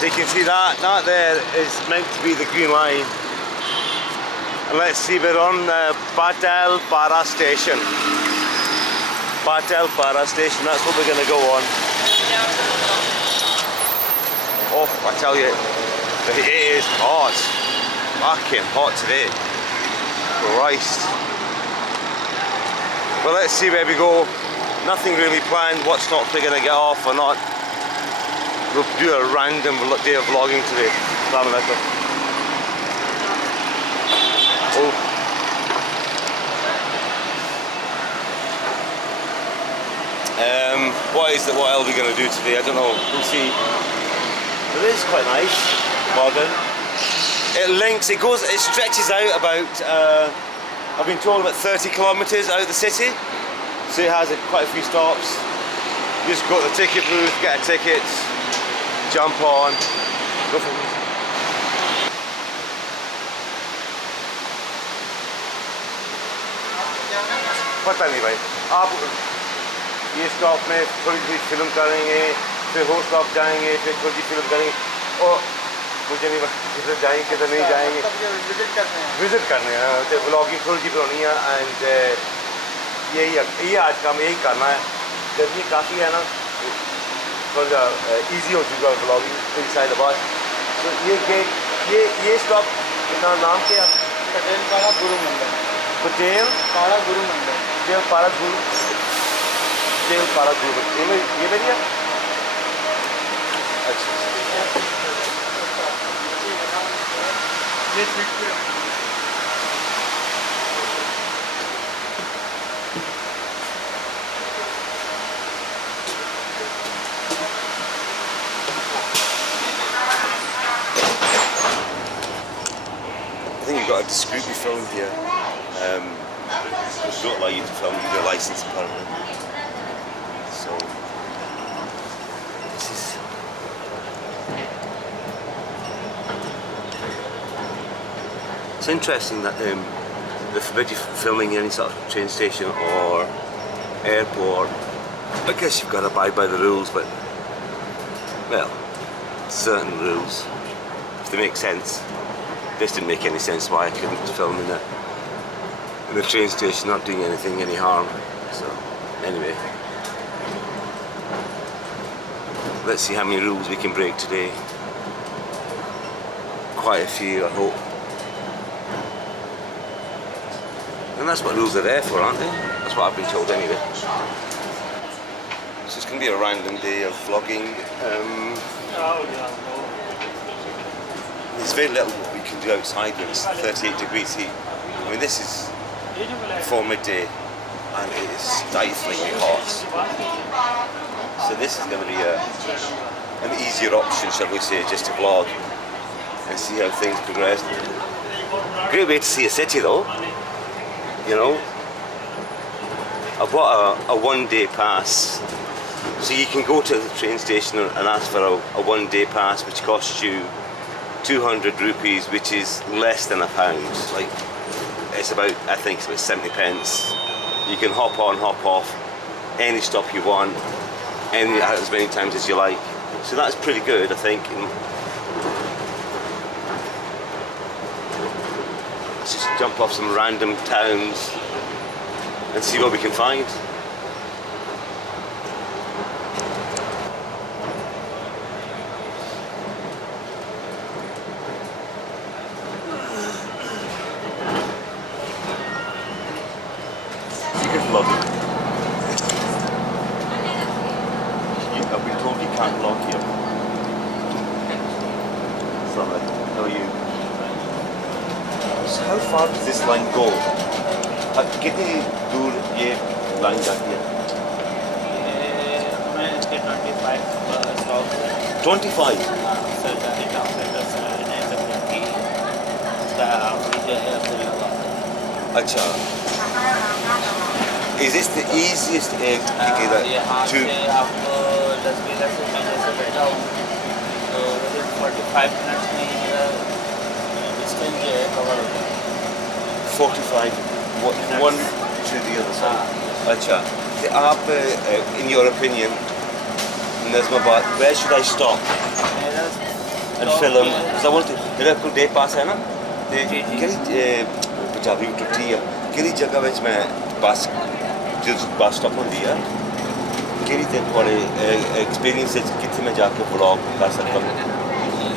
So you can see that there is meant to be the green line. And let's see, we're on Patel Para Station. Patel Para Station, that's what we're going to go on. Oh, I tell you, it is hot. Fucking hot today. Christ. Well, let's see where we go. Nothing really planned, what's not going to get off or not. We'll do a random day of vlogging today. Assalamu alaikum. Oh. What else are we going to do today? I don't know. We'll see. It is quite nice. Modern. It stretches out about, I've been told about 30 kilometres out of the city. So it has quite a few stops. You just go to the ticket booth, get a ticket, jump on, go for it. पता नहीं भाई आप ये stop में थोड़ी सी film करेंगे फिर वो स्टॉप जाएंगे फिर थोड़ी सी फिल्म करेंगे और मुझे नहीं किधर जाएंगे किधर नहीं जाएंगे विजिट करने हैं तो व्लॉगिंग थोड़ी सी बनानी है एंड यही आज काम यही करना है गर्मी काफ़ी है ना थोड़ा इजी हो चुका है व्लॉगिंग इनसाइड द बस तो ये स्टॉप का नाम क्या पटेल पाड़ा गुरु मंदिर पटेल पाड़ा गुरु मंदिर पटेल पाड़ा गुरु ये भैया अच्छा I think you've got a discreetly film here. Which don't allow you to film with your license apparently. So this is it's interesting that they forbid you filming in any sort of train station or airport. I guess you've got to abide by the rules, but well, certain rules, if they make sense. This didn't make any sense why I couldn't film in the train station, not doing anything, any harm. So, anyway. Let's see how many rules we can break today. Quite a few, I hope. And that's what rules are there for, aren't they? That's what I've been told anyway. So it's going to be a random day of vlogging. There's very little we can do outside when it's 38 degrees heat. I mean, this is before midday and it is stiflingly hot. So this is going to be an easier option, shall we say, just to vlog and see how things progress. Great way to see a city though, you know. I bought a one-day pass, so you can go to the train station and ask for a one-day pass, which costs you 200 rupees, which is less than £1. Like, it's about, I think it's about 70 pence. You can hop on, hop off, any stop you want, and as many times as you like. So that's pretty good, I think. Let's just jump off some random towns and see what we can find. I've been told you can't lock here. Sorry, how are you? So how far does this line go? कितनी दूर ये line जाती है? मैं इसके 25 stop 25? सरकारी town centre से नहीं सकती अच्छा. Is this the easiest egg to यहाँ से आपको 10 मिनट से मैं जैसे बैठा हूँ तो 45 मिनट्स में डिस्टेंस जो है कवर होता है. 45 one to the other side. अच्छा. आप in your opinion, Nazmabad, where should I stop? and film. So I want to, मेरा कोई day pass है ना, ते जी, जी। केली पंजाबी टुट्टी है, केली जगह विच मैं बस जो बस स्टॉप होंदी है, केली ते बड़े experience किथे मैं जाके vlog कर सकता हूँ।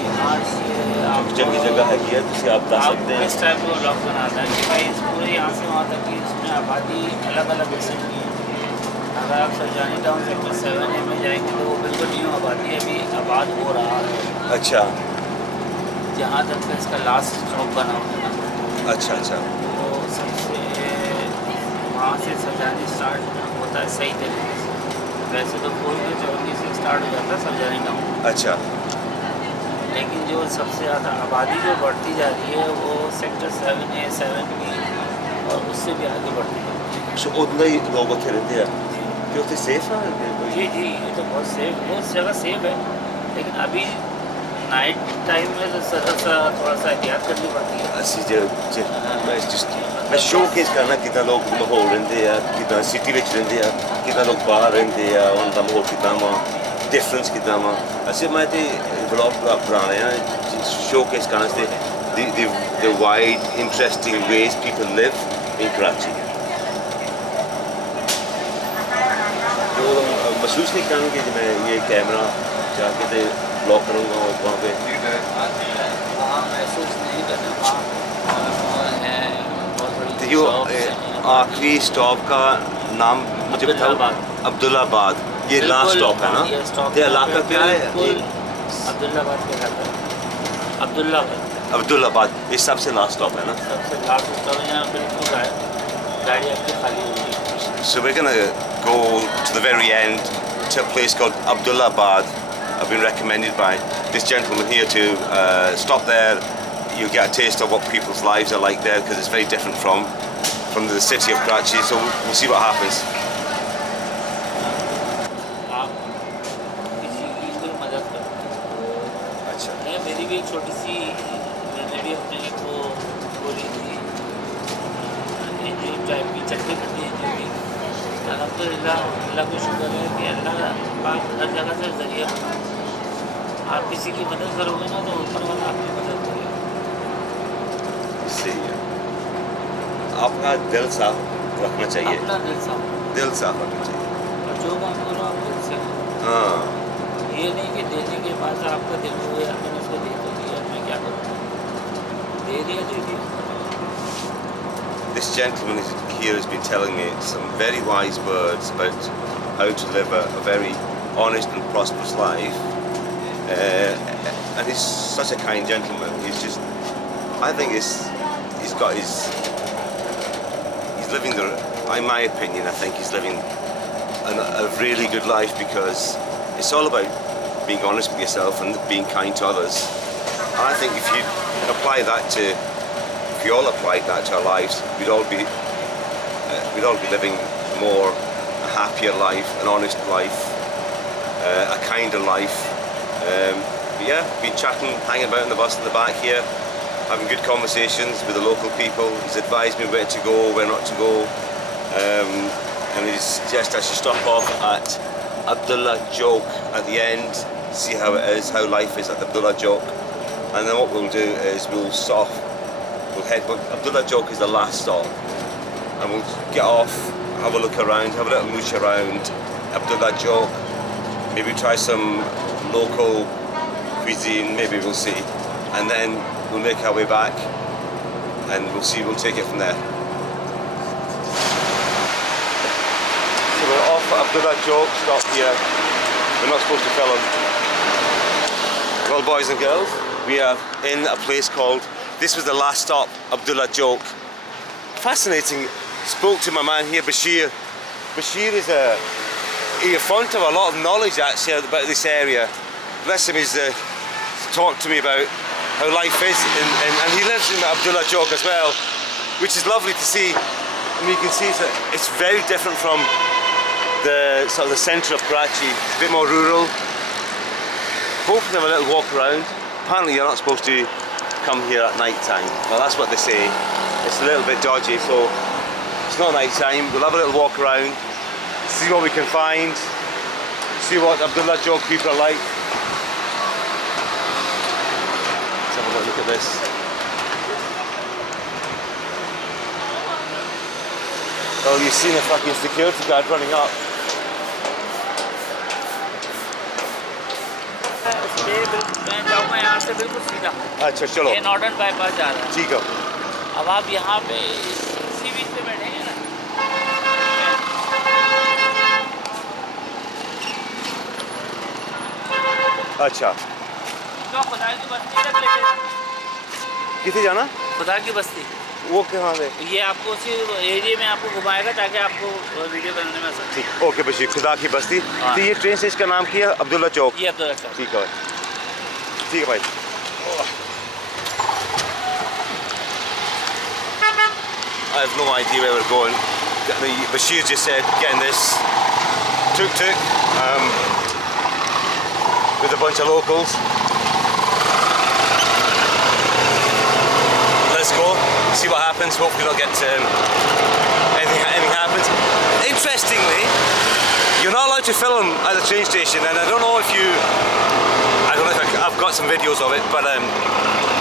यहाँ से आप चंगी जगह है कि तुसी आप बता सकते हैं। किस टाइप का ब्लॉग बनाता है कि भाई इस पूरे यहाँ से वहाँ तक की इसमें आबादी अलग अलग किस्म की है। अगर आप सरजानी टाउन सेक्टर 7A में जाएंगे तो वो बिल्कुल न्यू आबादी है, अभी आबाद हो रहा है। अच्छा जहाँ तक का इसका लास्ट स्टॉप बना हुआ है ना, अच्छा अच्छा तो सबसे वहाँ से सरजानी स्टार्ट होता है सही तरीके से। वैसे तो 4 से स्टार्ट हो जाता है सरजानी टाउन, अच्छा लेकिन जो सबसे ज़्यादा आबादी जो बढ़ती जा रही है वो सेक्टर 7A 7B और उससे भी आगे बढ़ती है। सो उतना ही लोग उत्थे रहते हैं कि उत्थे सेफ है जी जी, ये तो बहुत सेफ, बहुत जगह सेफ है, लेकिन अभी नाइट टाइम में तो थोड़ा सा एहतियात करनी पड़ती है। ਅਸੀਂ ਜੇ ਮੈਂ ਸ਼ੋਕੇਸ ਕਰਨਾ ਕਿਦਾਂ ਲੋਕ ਮਾਹੌਲ ਰਹਿੰਦੇ ਆ, ਕਿਦਾਂ ਸਿਟੀ ਵਿੱਚ ਰਹਿੰਦੇ ਆ, ਕਿਦਾਂ ਲੋਕ ਬਾਹਰ ਰਹਿੰਦੇ ਆ, ਉਹਨਾਂ ਦਾ ਮਾਹੌਲ ਕਿਦਾਂ ਵਾ, ਡਿਫਰੈਂਸ ਕਿਦਾਂ ਵਾ। ਅਸੀਂ ਮੈਂ ਤੇ ਵਲੌਗ ਬਣਾ ਰਹੇ ਹਾਂ ਸ਼ੋਕੇਸ ਕਰਨ ਵਾਸਤੇ the wide interesting ways people live in Karachi। जो महसूस नहीं करूँगी कि मैं ये कैमरा जाके तो ब्लॉग करूँगा और वहाँ पे वहाँ महसूस नहीं करना, वहाँ है बहुत बड़ी जो shops हैं। आखिरी स्टॉप का नाम मुझे बताओ। अब्दुल्लाबाद। ये लास्ट स्टॉप है ना? ये स्टॉप ये इलाका क्या है? अब्दुल्लाबाद के कहता है, अब्दुल्लाबाद। अब्दुल्लाबाद ये सबसे लास्ट स्टॉप है ना? सबसे लास्ट स्टॉप है जहाँ बिल्कुल गाड़ी आपकी खाली हुई है। So we're gonna go to the very end to a place called Abdullabad. I've been recommended by this gentleman here to stop there. You get a taste of what people's lives are like there because it's very different from the city of Karachi. So we'll see what happens. आप किसी की कोई मदद करो। अच्छा है मेरी भी एक छोटी सी, मैंने भी अपने को बोली थी एनजीओ टाइप की चक्री करती है एनजीओ की। अल्हम्दुलिल्लाह अल्लाह को शुक्र है कि अल्लाह पाक हर जगह से ज़रिया बना। आप किसी की मदद करोगे ना तो ऊपर वाला आपकी मदद करेगा। सही है। आपका दिल साफ रखना चाहिए। अपना दिल साफ, दिल साफ रखना चाहिए। और जो काम करो आप दिल से करो। हाँ ये नहीं कि देने के बाद आपका दिल हो गया मैंने उसको दे तो दिया, मैं क्या करूँ, दे दिया दे दिया। This gentleman here has been telling me some very wise words about how to live a very honest and prosperous life. And he's such a kind gentleman. He's just, I think he's living in my opinion, I think he's living a really good life because it's all about being honest with yourself and being kind to others. And I think if you apply that to, if we all applied that to our lives, we'd all be living more a happier life, an honest life, a kinder life. But yeah, been chatting, hanging about in the bus in the back here, having good conversations with the local people. He's advised me where to go, where not to go, and he's just I should stop off at Abdullah Joke at the end, see how it is, how life is at Abdullah Joke, and then what we'll do is we'll stop. We'll head, Abdullah Joke is the last stop, and we'll get off, have a look around, have a little mooch around Abdullah Joke, maybe try some local cuisine, maybe we'll see, and then we'll make our way back, and we'll take it from there. So we're off at Abdullah Joke, stop here, we're not supposed to film. Well boys and girls, we are in a place called, this was the last stop, Abdullah Joke. Fascinating. Spoke to my man here, Bashir. Bashir is he's fond of a lot of knowledge actually about this area. Bless him, he's talked to me about how life is, and he lives in Abdullah Joke as well, which is lovely to see. I mean, you can see it's very different from the sort of the centre of Karachi. It's a bit more rural. Hopefully have a little walk around. Apparently you're not supposed to come here at night time. Well, that's what they say. It's a little bit dodgy, so it's not night time. We'll have a little walk around, see what we can find, see what Abdullah Joke people are like. this. Oh, you've seen a fucking security guard running up. मैं जाऊँगा यहाँ से बिल्कुल सीधा। अच्छा चलो। ये northern bypass जा रहा है। ठीक है। अब आप यहाँ पे सी बीच पे बैठेंगे ना। अच्छा। तो खुदा की बस्ती तक लेके। कितने जाना? खुदा की बस्ती। वो कहाँ है? ये आपको उसी एरिया में आपको घुमाएगा ताकि आपको वीडियो बनाने में आसान। ठीक, ओके बशीर, खुदा की बस्ती। हाँ। तो ये ट्रेन स्टेशन का नाम क्या है? अब्दुल्ला चौक। ये अब्दुल्ला चौक। ठीक है, ठीक है भाई। I have no idea where we're going. Bashir just said getting this tuk-tuk with a bunch of locals. Let's go, see what happens. Hopefully not get anything happens. Interestingly, you're not allowed to film at the train station, and I don't know if I've got some videos of it, but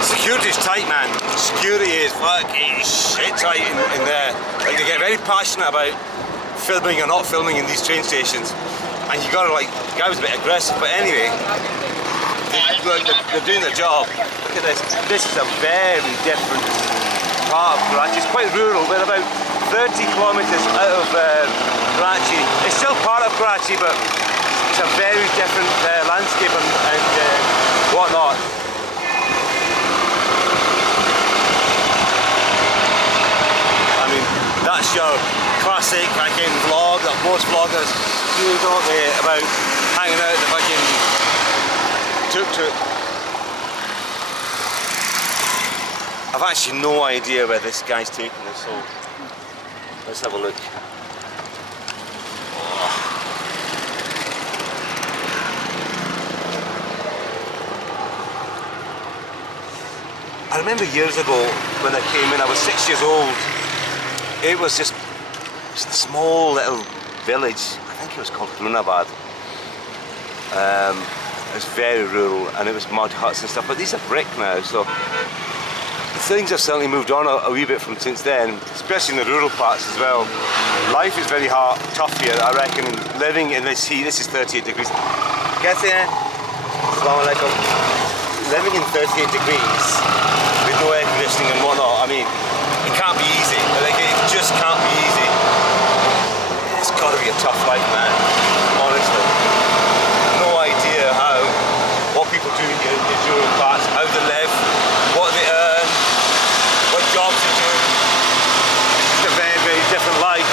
security is tight, man. Security is fucking shit tight in there. Like, they get very passionate about filming or not filming in these train stations, and you gotta like, the guy was a bit aggressive, but anyway, they're doing their job. Look at this. This is a very different part of Karachi. It's quite rural. We're about 30 kilometres out of Karachi. It's still part of Karachi, but it's a very different landscape and whatnot. I mean, that's your classic fucking vlog that most vloggers do, don't they? About hanging out the fucking tuk-tuk. I've actually no idea where this guy's taking us, so let's have a look. I remember years ago when I came in, I was 6 years old. It was just a small little village. I think it was called Lunabad. It was very rural and it was mud huts and stuff, but these are brick now, so things have certainly moved on a wee bit from since then, especially in the rural parts as well. Life is very hard, tough here, I reckon, living in this heat. This is 38 degrees. Assalamu alaikum. Living in 38 degrees with no air conditioning and whatnot, I mean, it can't be easy. Like, it just can't be easy. It's got to be a tough life, man, honestly. No idea what people do in the rural parts, how they live, what they earn, what jobs they do. It's a very, very different life.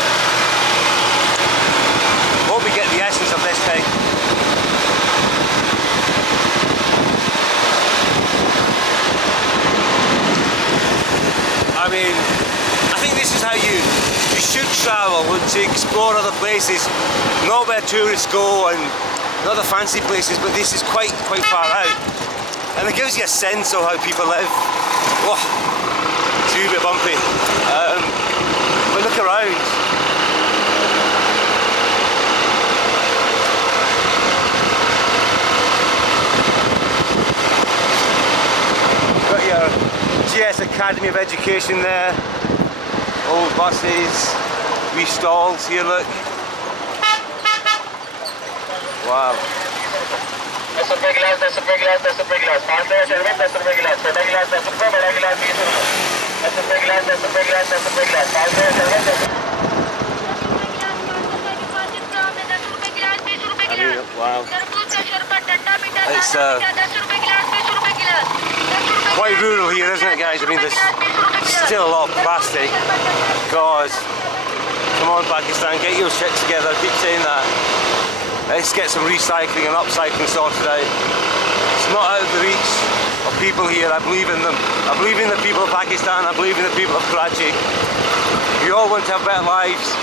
Hope we get the essence of this thing. I mean, I think this is how you should travel, to explore other places, not where tourists go and not the fancy places, but this is quite far out, and it gives you a sense of how people live. Whoa, it's a wee bit bumpy, but look around. Got your GS Academy of Education there, old buses, wee stalls here, look. Wow. 10 रुपए गिलास 10 रुपए गिलास 10 रुपए गिलास 5 रुपए शरबत 10 रुपए गिलास छोटा गिलास 10 रुपए बड़ा गिलास 20 रुपए 10 रुपए गिलास 10 रुपए गिलास 10 रुपए गिलास 5 रुपए शरबत 10 रुपए गिलास Wow. It's quite rural here, isn't it, guys? I mean, there's still a lot of plastic. God, come on, Pakistan, get your shit together. I keep saying that. Let's get some recycling and upcycling sorted out. It's not out of the reach of people here. I believe in them. I believe in the people of Pakistan. I believe in the people of Karachi. We all want to have better lives.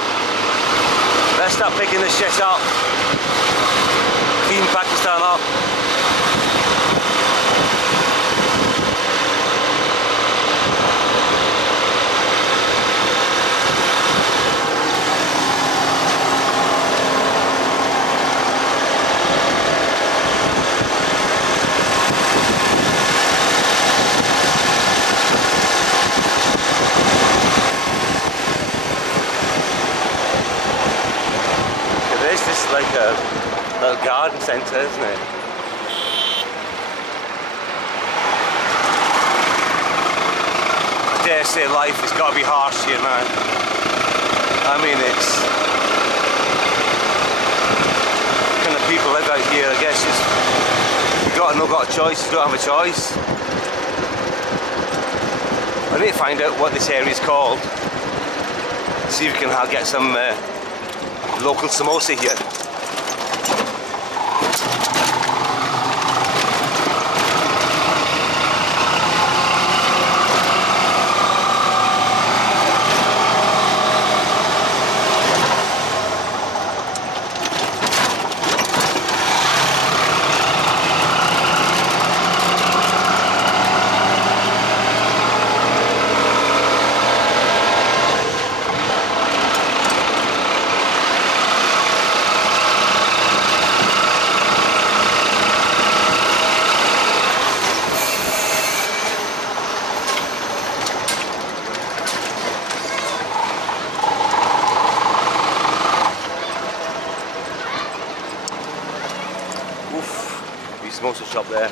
Let's start picking this shit up. Clean Pakistan up. centre, isn't it? I dare say life has got to be harsh here, man. I mean, it's kind of people live out here. I guess you've got a choice. You don't have a choice. I need to find out what this area is called. See if we can get some local samosa here. Samosa shop there.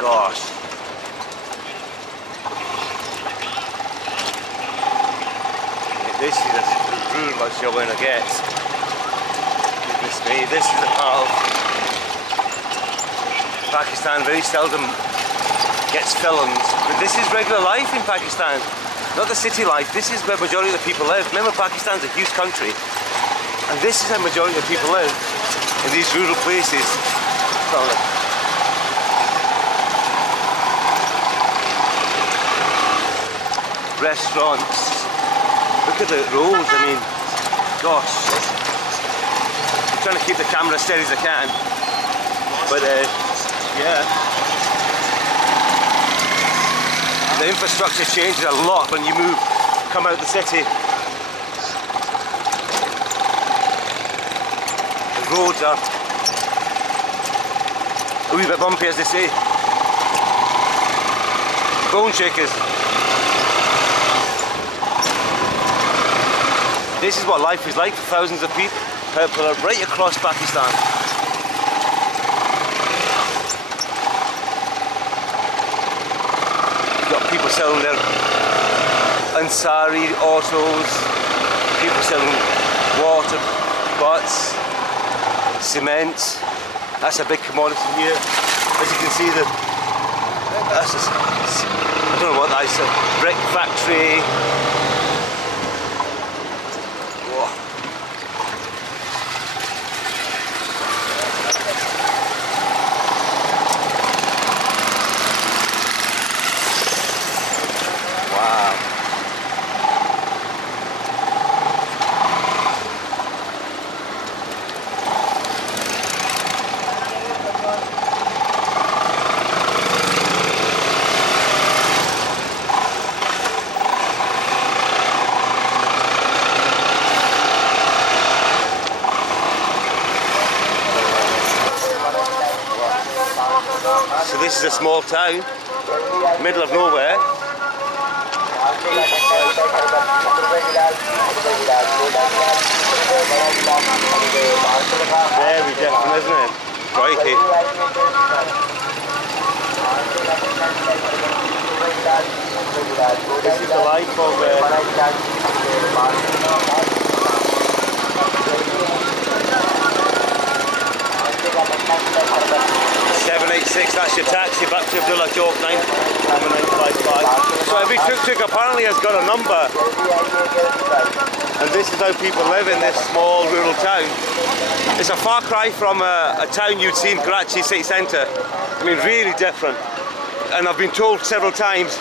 Gosh. This is as rude as you're going to get. Goodness me, this is a part of Pakistan very seldom gets filmed, but this is regular life in Pakistan, not the city life. This is where majority of the people live. Remember, Pakistan's a huge country, and this is how majority of the people live, in these rural places. Restaurants, look at the roads, I mean, gosh. I'm trying to keep the camera as steady as I can, but yeah. The infrastructure changes a lot when you come out the city. The roads are a wee bit bumpy, as they say. Bone shakers. This is what life is like for thousands of people right across Pakistan. People selling their Ansari autos, people selling water butts, cement. That's a big commodity here. As you can see, I don't know what that is, a brick factory. Whoa. So this is a small town, middle of nowhere. Very different, isn't it? Crikey. This is the life of 786, that's your taxi back to Abdullah Chowk, 955. So every tuk-tuk apparently has got a number. And this is how people live in this small rural town. It's a far cry from a town you'd see in Karachi city centre. I mean, really different. And I've been told several times,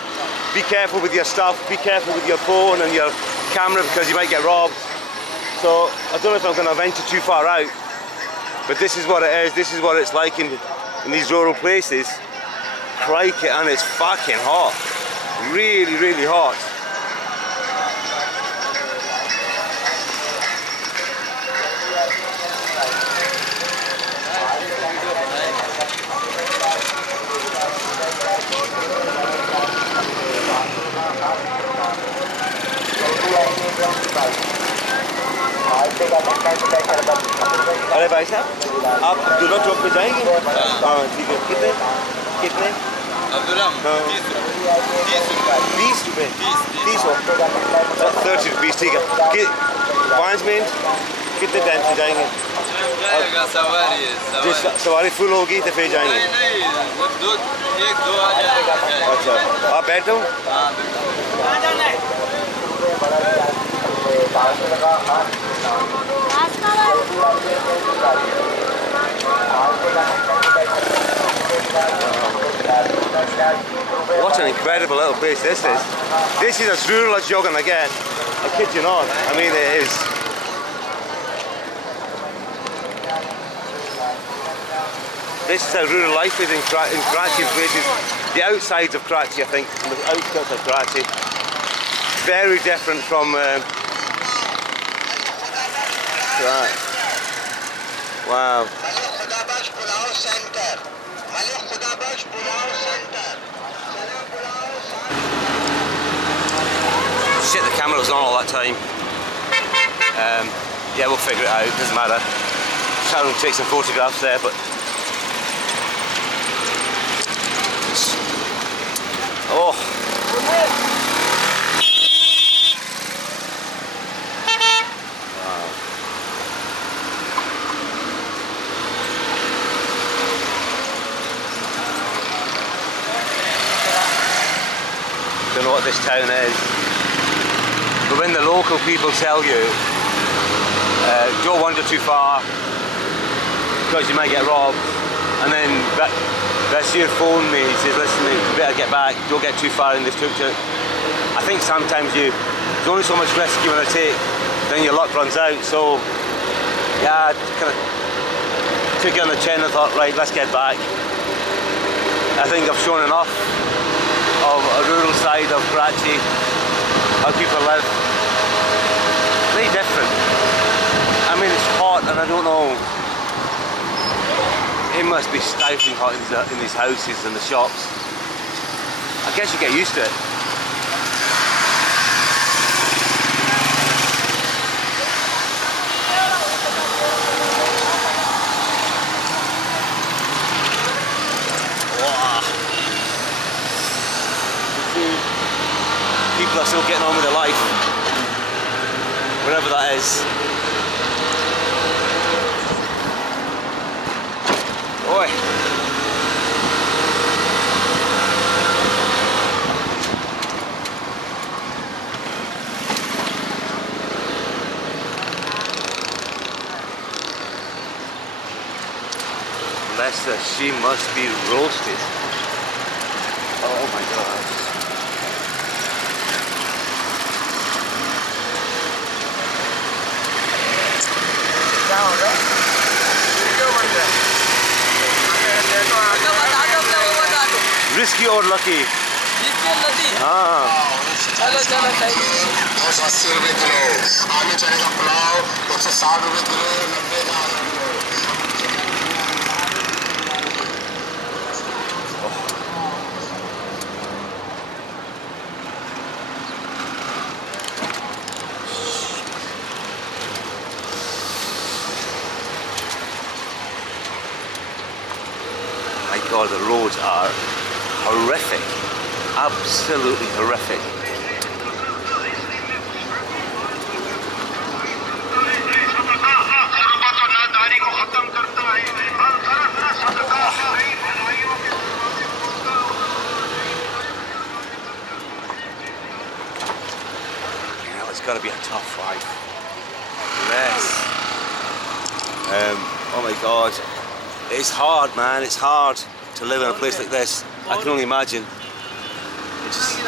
be careful with your stuff, be careful with your phone and your camera because you might get robbed. So I don't know if I'm going to venture too far out. But this is what it is, this is what it's like in these rural places. Crikey, and it's fucking hot. Really, really hot. अरे भाई साहब, आप अब्दुल्ला चौक पे जाएंगे? हाँ ठीक है। कितने कितने? अब्दुल्ला 20 रुपये 30 रुपीज़, ठीक है। 5 मिनट कितने टाइम से जाएंगे? जाएगा सवारी जिस सवारी फुल होगी तो फिर जाएंगे। नहीं जब 1-2 आ जाएगा। अच्छा, आप बैठो। What an incredible little place this is. This is as rural as you're gonna get. I kid you not. I mean, it is. This is how rural life is in Karachi places. The outsides of Karachi, I think, the outskirts of Karachi. Very different from wow. Shit, the camera was on all that time. Yeah, we'll figure it out, it doesn't matter. Trying to take some photographs there, but oh. Don't know what this town is, but when the local people tell you don't wander too far because you might get robbed, and then Bashir phoned me, he says listen, you better get back, don't get too far in this tuk-tuk. I think sometimes there's only so much risk you want to take, then your luck runs out. So yeah, I kind of took it on the chin and thought, right, let's get back. I think I've shown enough of a rural side of Karachi, how people live. Very different. I mean, it's hot and I don't know, it must be stifling hot in these houses and the shops. I guess you get used to it. People are still getting on with their life, wherever that is. Oi. Lester, she must be roasted. Oh my God. Riskyorlucky. हाँ. चलो चलो सही. 280 रुपए kilo. आलू चने का पुलाव 160 रुपए kilo. 90 का. My God, the roads are horrific, absolutely horrific. Yeah, it's got to be a tough life. Yes. Oh my God. It's hard, man, it's hard to live in a place like this. I can only imagine. It's just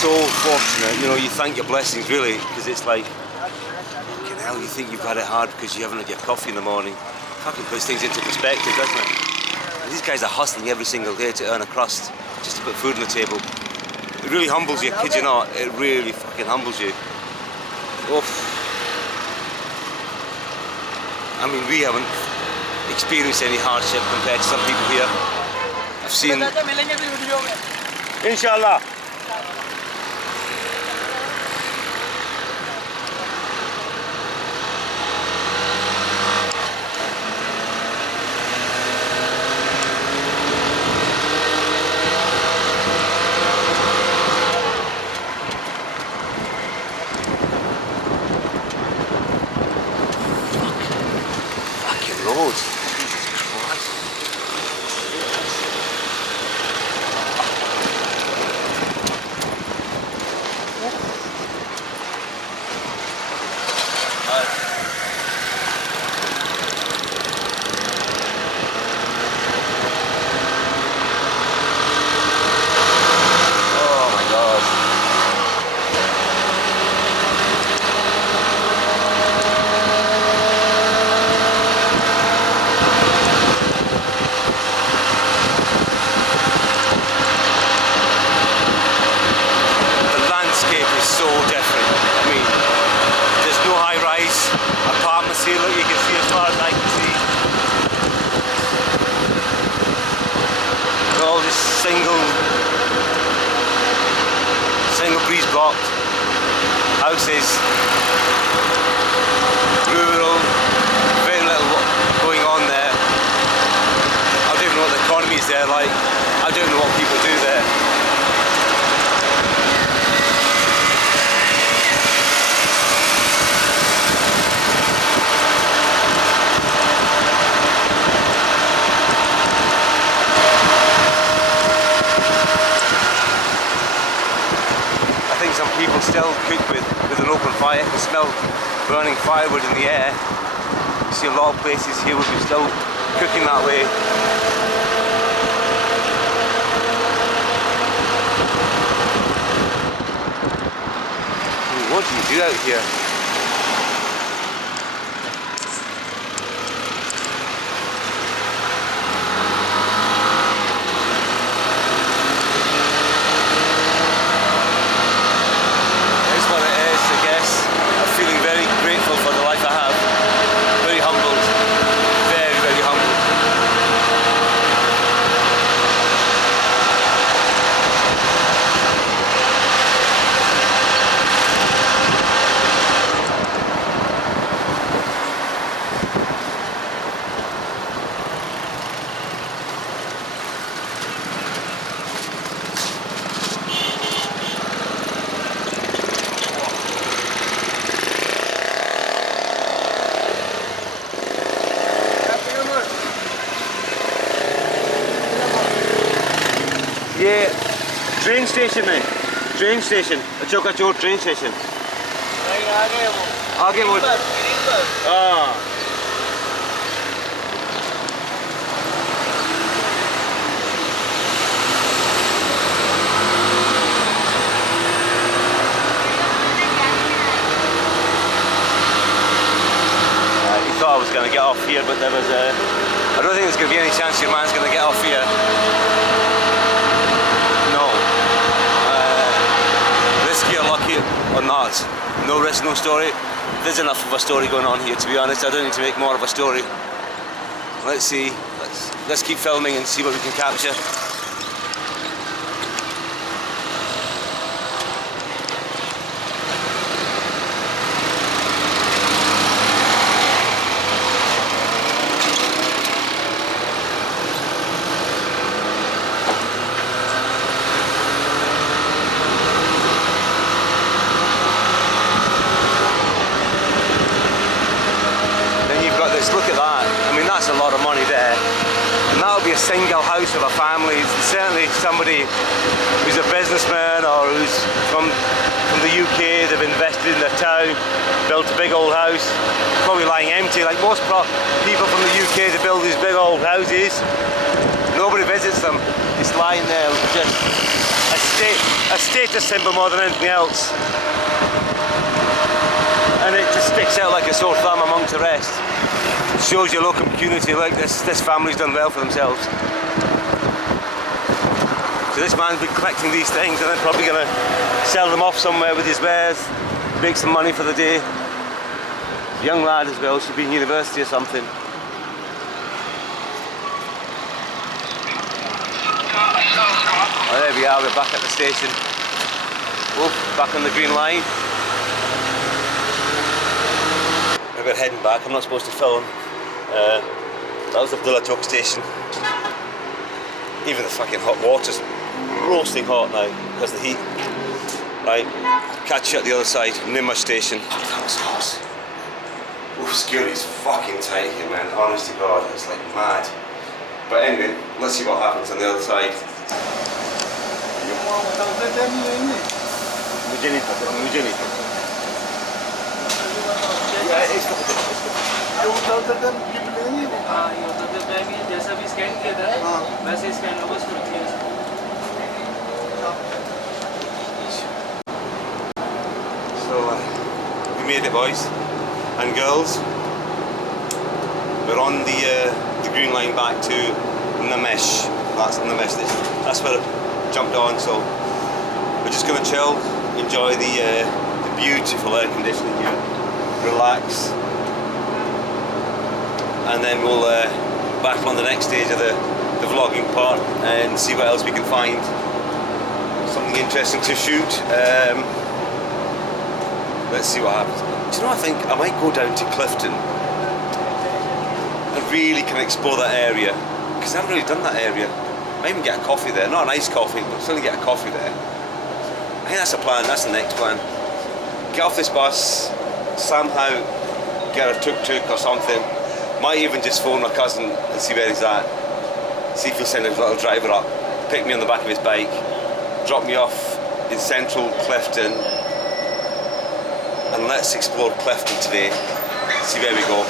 so fortunate, you know, you thank your blessings really, because it's like, fucking hell, you think you've had it hard because you haven't had your coffee in the morning. Fucking puts things into perspective, doesn't it? And these guys are hustling every single day to earn a crust, just to put food on the table. It really humbles you, kid you not, it really fucking humbles you. Oof. I mean, we haven't experienced any hardship compared to some people here. I've seen. Inshallah. single breeze blocked houses, rural, very little going on there. I don't even know what the economy is there like. I don't know what people do there. Some people still cook with an open fire. You can smell burning firewood in the air. You see a lot of places here will be still cooking that way. What do you do out here? ये train station है, train station, अचोका चोर train station. आगे वो हाँ I was going to get off here, but there was I don't think there's going to be any chance your man's going to get off here. No. Risk you're lucky or not. No risk, no story. There's enough of a story going on here, to be honest. I don't need to make more of a story. Let's see. Let's keep filming and see what we can capture. Look at that. I mean, that's a lot of money there. And that'll be a single house of a family. Certainly somebody who's a businessman or who's from the UK, they've invested in their town, built a big old house, probably lying empty. Like most people from the UK, they build these big old houses. Nobody visits them. It's lying there, just a status symbol more than anything else. And it just sticks out like a sore thumb amongst the rest. Shows your local community, like this family's done well for themselves. So this man's been collecting these things and then probably going to sell them off somewhere with his wares, make some money for the day. Young lad as well, should be in university or something. Oh, there we are, we're back at the station. Oh, back on the green line. We're heading back. I'm not supposed to film. That was the Abdullah station. Even the fucking hot water's roasting hot now because of the heat. Right, catch you at the other side, Nimmer station. That was hot. Ooh, security's fucking tight here, man. Honest to God, it's like mad. But anyway, let's see what happens on the other side. जैसा भी scan किया था वैसे scan होगा उसको रखिए। So we made it, boys and girls. We're on the green line back to Namesh. That's Namesh. That's where I jumped on. So we're just gonna chill, enjoy the beautiful air conditioning here, relax. And then we'll back on the next stage of the vlogging part and see what else we can find. Something interesting to shoot. Let's see what happens. Do you know, I think I might go down to Clifton and really kind of explore that area, because I haven't really done that area. Might even get a coffee there, not a nice coffee, but certainly get a coffee there. I think that's the plan, that's the next plan. Get off this bus, somehow get a tuk-tuk or something. Might even just phone my cousin and see where he's at. See if he'll send his little driver up, pick me on the back of his bike, drop me off in central Clifton, and let's explore Clifton today, see where we go.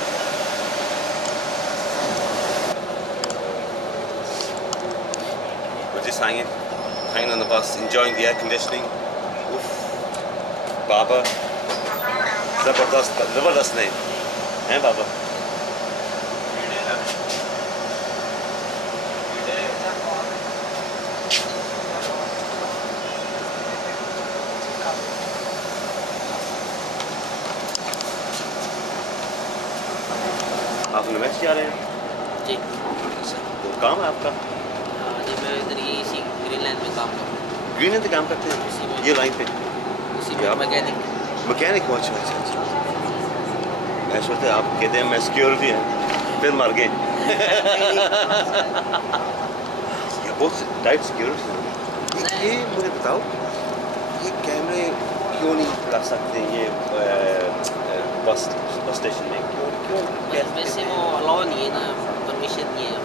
We're just hanging on the bus, enjoying the air conditioning. Oof. Baba. Zabardast name. Eh, Baba? आप university जा रहे हैं? जी। तो काम है आपका? जी मैं इधर ये इसी ग्रीन लाइन में काम करता हूँ। ग्रीन लाइन पे काम करते हैं? ये लाइन पे? उसी में मैकेनिक। मैकेनिक हो? अच्छा। मैं सोचते आप कहते हैं मैं सिक्योरिटी है, फिर मर गए। ये बहुत टाइट सिक्योरिटी है। ये मुझे बताओ, ये कैमरे क्यों नहीं कर सकते ये बस स्टेशन में? क्यों वैसे वो अलाउ नहीं है ना, परमिशन नहीं है।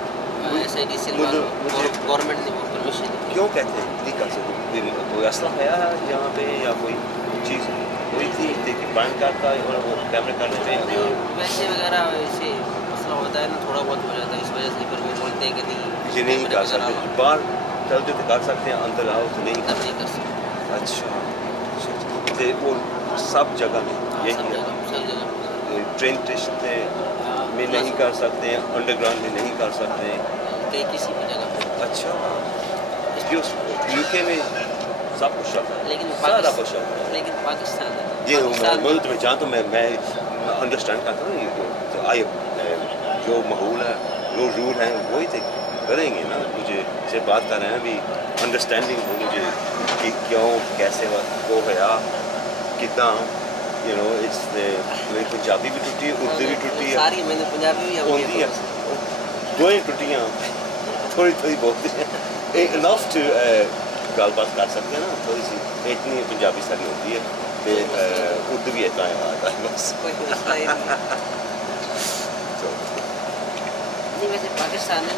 SIDC गवर्नमेंट ने वो परमिशन नहीं। क्यों कहते हैं नहीं कर सकते? कोई असला है यहाँ पे या कोई चीज़ हुई थी कि बैंक करता है और वो कैमरे करने पे? वैसे वगैरह वैसे मसला होता है ना, थोड़ा बहुत हो जाता है, इस वजह से फिर वो बोलते हैं कि नहीं ये नहीं कर सकते। बाहर चलते तो कर सकते हैं, अंदर आओ तो नहीं कर सकते। अच्छा, तो वो सब जगह में यही सब है? जगह ट्रेन स्टेशन में नहीं कर सकते हैं, अंडरग्राउंड में नहीं कर सकते हैं, कहीं किसी भी जगह। अच्छा, UK में सब कुछ शौक है, लेकिन सारा कुछ शौक है। लेकिन पाकिस्तान ये मुल्क में जहाँ तो मैं अंडरस्टैंड करता हूँ, तो आए जो माहौल है, जो रूल हैं वही तो करेंगे ना। मुझे से बात कर रहे हैं अभी, अंडरस्टैंडिंग हो मुझे कि क्यों कैसे वो है कितना, you know, it's मेरी पंजाबी भी टूटी है, उर्दू भी टूटी है, सारी मैंने पंजाबी भी होती है, दो ही टूटियाँ थोड़ी बोलती हैं, enough to गलबात कर सकते हैं ना थोड़ी सी, इतनी पंजाबी सारी होती है, तो उर्दू भी इतना आता है बस। नहीं वैसे पाकिस्तान में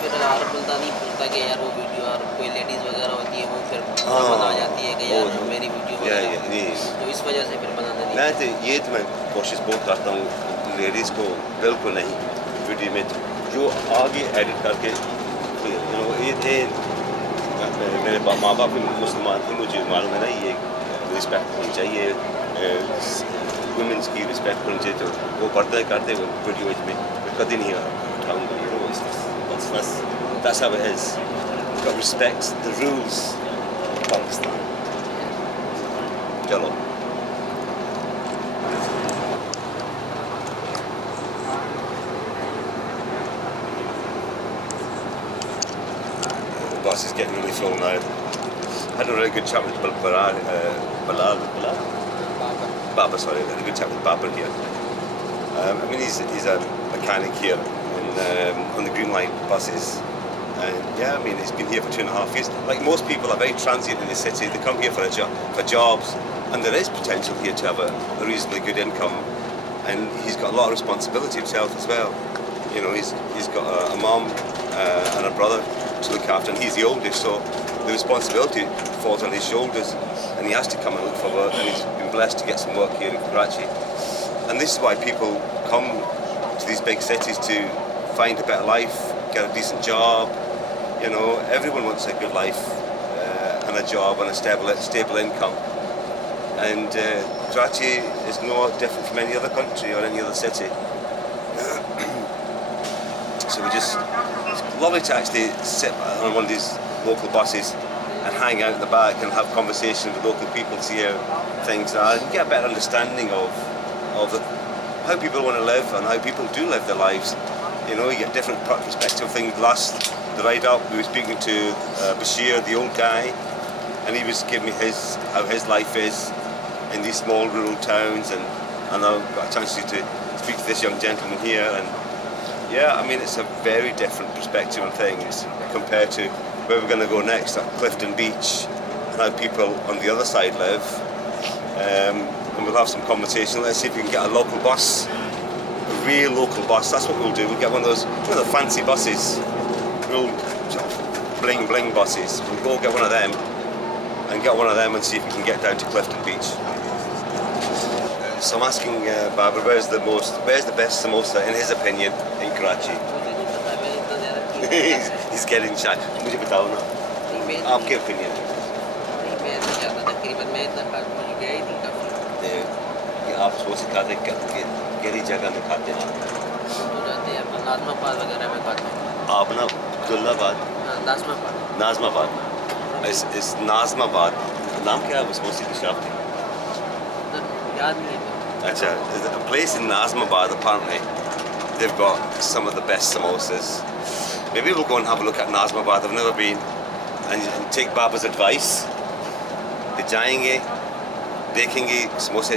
फिर हर बंदा नहीं बोलता कि यार वो वीडियो, और कोई लेडीज़ वगैरह होती है वो फिर बना जाती है कि यार मेरी वीडियो वगैरह, तो इस वजह से फिर बनाना नहीं। मैं तो ये तो मैं कोशिश बहुत करता हूँ लेडीज़ को बिल्कुल नहीं वीडियो में, जो आगे एडिट करके ये थे मेरे माँ बाप भी मुसलमान थे, मुझे मालूम है ना, ये रिस्पेक्ट होनी चाहिए, वुमेंस की रिस्पेक्ट होनी चाहिए, तो वो पर्दा करते वो वीडियो में कभी नहीं उठाऊँगा, that's how it is. You've got to respect the rules of Pakistan. चलो the bus is getting really full now. I had a really good chat with Baba, sorry, I had a good chat with Baba here. I mean, he's a mechanic here on the Green Line buses. And yeah, I mean, he's been here for 2.5 years. Like most people are very transient in the city. They come here for jobs, and there is potential here to have a reasonably good income. And he's got a lot of responsibility himself as well. You know, he's got a mom and a brother to look after, and he's the oldest, so the responsibility falls on his shoulders, and he has to come and look for work, and he's been blessed to get some work here in Karachi. And this is why people come to these big cities to find a better life, get a decent job. You know, everyone wants a good life and a job and a stable income. And Karachi is no different from any other country or any other city. So it's lovely to actually sit on one of these local buses and hang out in the back and have conversations with local people to see how things are and get a better understanding of how people want to live and how people do live their lives. You know, you get different perspective of things. the ride up, we were speaking to Bashir, the old guy, and he was giving me how his life is in these small rural towns, and I got a chance to speak to this young gentleman here, and yeah, I mean, it's a very different perspective on things compared to where we're going to go next at Clifton Beach, and how people on the other side live. And we'll have some conversation. Let's see if we can get a local bus, a real local bus. That's what we'll do. We'll get one of those, the fancy buses, real bling bling buses. We'll go get one of them and see if we can get down to Clifton Beach. So I'm asking Barbara, where's the best samosa in his opinion in Karachi? मुझे नहीं पता, मैं इतना ज़्यादा क्यों He's getting shy. मुझे बताओ ना, नहीं, मैं आपके opinion. नहीं, मैं नहीं जाता तकरीबन, मैं इतना मुझे गया ही नहीं काफ़ी। कि आप समोसे खाते किस जगह में खाते हैं? तो जाते हैं अपन नाज़माबाद वगैरह में खाते हैं। आप ना अब्दुल्लाबाद, नाज़माबाद, इस नाज़माबाद नाम क्या है वो समोसे की शॉप थी? याद नहीं है। Acha, a place in Nazmabad apparently they've got some of the best samosas. Maybe we'll go and have a look at Nazmabad. I've never been, and take Baba's advice. They जाएंगे, देखेंगे समोसे,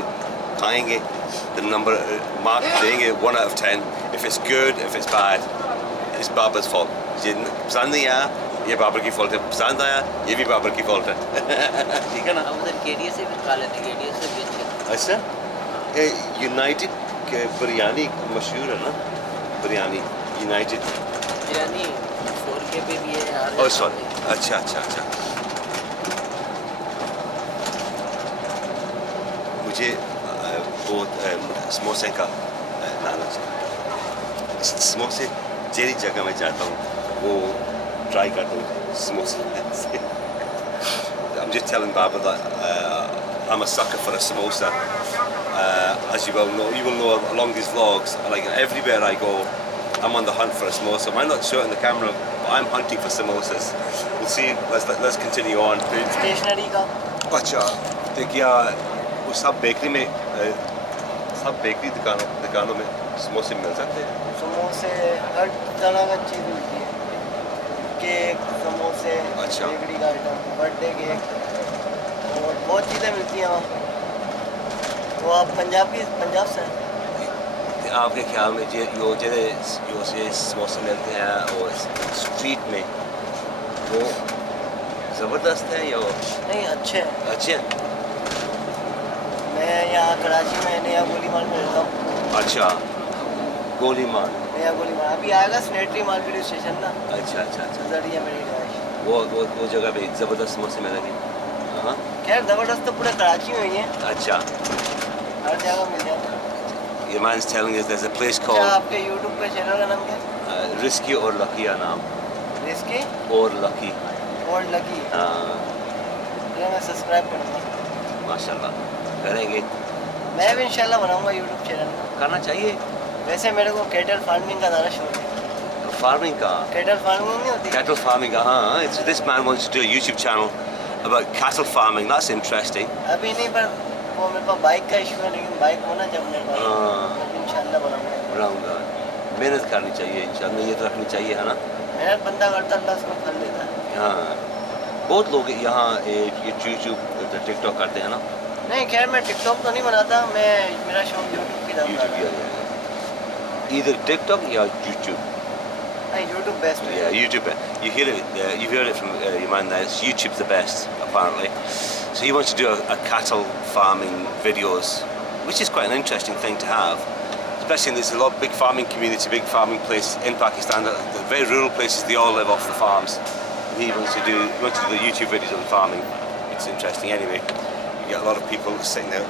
खाएंगे, the number mark देंगे 1 out of 10. If it's good, if it's bad, it's Baba's fault. ये पसंद नहीं आया, ये बाबर की fault है. पसंद आया, ये भी बाबर की fault है. ठीक है ना? हम उधर केडिया से भी खा लेते हैं, केडिया से भी अच्छे। अच्छा, यूनाइटेड के बिरयानी मशहूर है ना? बिरयानी यूनाइटेड बिरयानी 100 रुपये पे भी है यार। ओह सॉरी, अच्छा मुझे वो समोसे का लाना चाहिए। समोसे जेरी जगह में जाता हूँ वो ट्राई करता हूँ समोसे। I'm just telling Baba that I'm a sucker for a samosa. As you will know along these vlogs, like everywhere I go, I'm on the hunt for a samosa. I might not show it on the camera, but I'm hunting for samosas. We'll see. Let's continue on. Stationery का अच्छा, देखिए वो सब bakery में सब bakery दुकानों में समोसे मिल सकते हैं। समोसे हर तरह का चीज़ मिलती है, केक, समोसे, अच्छा। बेकरी का आइटम, बर्थडे केक और बहुत चीज़ें मिलती हैं वहाँ। तो आप पंजाब से हैं? आपके ख्याल में जो समोसे मिलते हैं और स्ट्रीट में वो ज़बरदस्त है या नहीं, अच्छे हैं। अच्छे हैं? मैं यहाँ कराची में नया गोली मार्ग में रहता हूँ। अच्छा, गोली मार। नया गोली मार्ग अभी आएगा, स्नेटरी मार्केट स्टेशन ना। अच्छा जरिए मेरी रिहाइश। वो जगह पे ज़बरदस्त समोसे मिलेंगे। हाँ, खैर ज़बरदस्त तो पूरे कराची में ही है, अच्छा। हर जगह मिल जाता है। Your man's telling us there's a place अच्छा, called आपके यूट्यूब पे चैनल का नाम क्या है? riskyorlucky का नाम। रिस्की और लकी। और लकी। हाँ, मैं सब्सक्राइब करूँगा। माशाल्लाह करेंगे। मैं भी इंशाल्लाह बनाऊँगा यूट्यूब चैनल। करना चाहिए। वैसे मेरे को कैटल फार्मिंग का ज़्यादा शौक है। फार्मिंग का? कैटल फार्मिंग नहीं होती? Cattle farming, so this man wants to do a YouTube channel about cattle farming. That's interesting. अभी नहीं, पर वो मेरे पास बाइक का इशू है, लेकिन बाइक होना जब मेरे पास तो इंशाल्लाह बनाऊंगा। बनाऊंगा। मेहनत करनी चाहिए, इंशाल्लाह नीयत रखनी चाहिए, है ना? मेहनत बंदा करता है, अल्लाह उसको फल देता है। हाँ, बहुत लोग यहाँ यूट्यूब टिकटॉक करते हैं ना? नहीं, खैर मैं टिकटॉक तो नहीं बनाता, मेरा शौक यूट्यूब की तरफ है। Either TikTok or YouTube. नहीं, यूट्यूब बेस्ट है। Yeah, YouTube. You've heard it from your man there. YouTube's the best, apparently. So he wants to do a cattle farming videos, which is quite an interesting thing to have. Especially there's a lot of big farming community, big farming place in Pakistan. The very rural places, they all live off the farms. And he wants to do the YouTube videos on farming. It's interesting. Anyway, you get a lot of people sitting there.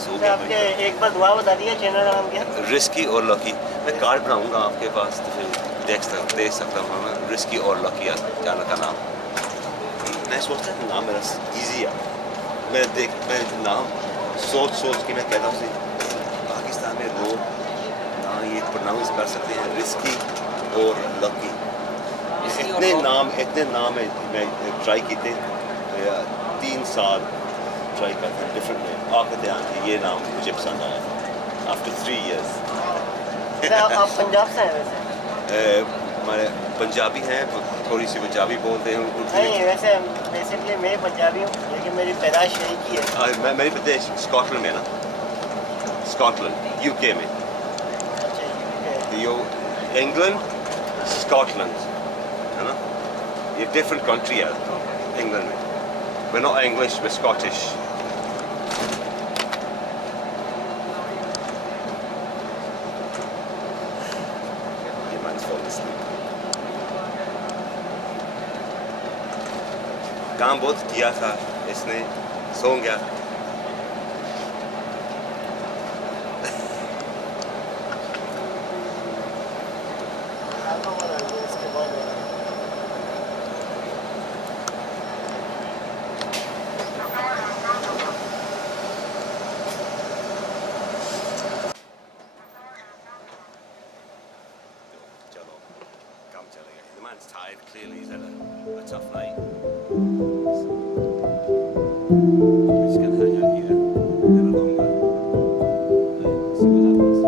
So आपके एक बार दुआ बता दिया, channel का नाम क्या? Risky और lucky. मैं कार्ड बनाऊंगा आपके पास तो फिर देख सकता हूँ ना, रिस्की और लकी चैनल का नाम। मैं सोचता हूँ नाम मेरा इजी है। मैं नाम सोच के मैं कहता हूँ पाकिस्तान में लोग ना ये प्रोनाउंस कर सकते हैं, रिस्की और लकी। इतने नाम मैं ट्राई किए 3 साल ट्राई करते हैं डिफरेंट में, आके ध्यान कि ये नाम मुझे पसंद आया आफ्टर 3 years। आप पंजाब से हैं वैसे? हमारे पंजाबी हैं, थोड़ी सी पंजाबी बोलते हैं उर्दू नहीं वैसे बेसिकली मैं पंजाबी हूँ लेकिन मेरी पैदाइश यहीं की है। मेरी प्रदेश स्कॉटलैंड में ना, स्कॉटलैंड यूके में। अच्छा यो इंग्लैंड स्कॉटलैंड है ना, ये डिफरेंट कंट्री है इंग्लैंड में। we're not English, we're Scottish. ये man's falling asleep. काम बहुत किया था इसने, सो गया। इसके बाद चलो काम चलेगा। The man's tired, clearly he's had a tough night. We're just gonna hang out here a little longer. See what happens.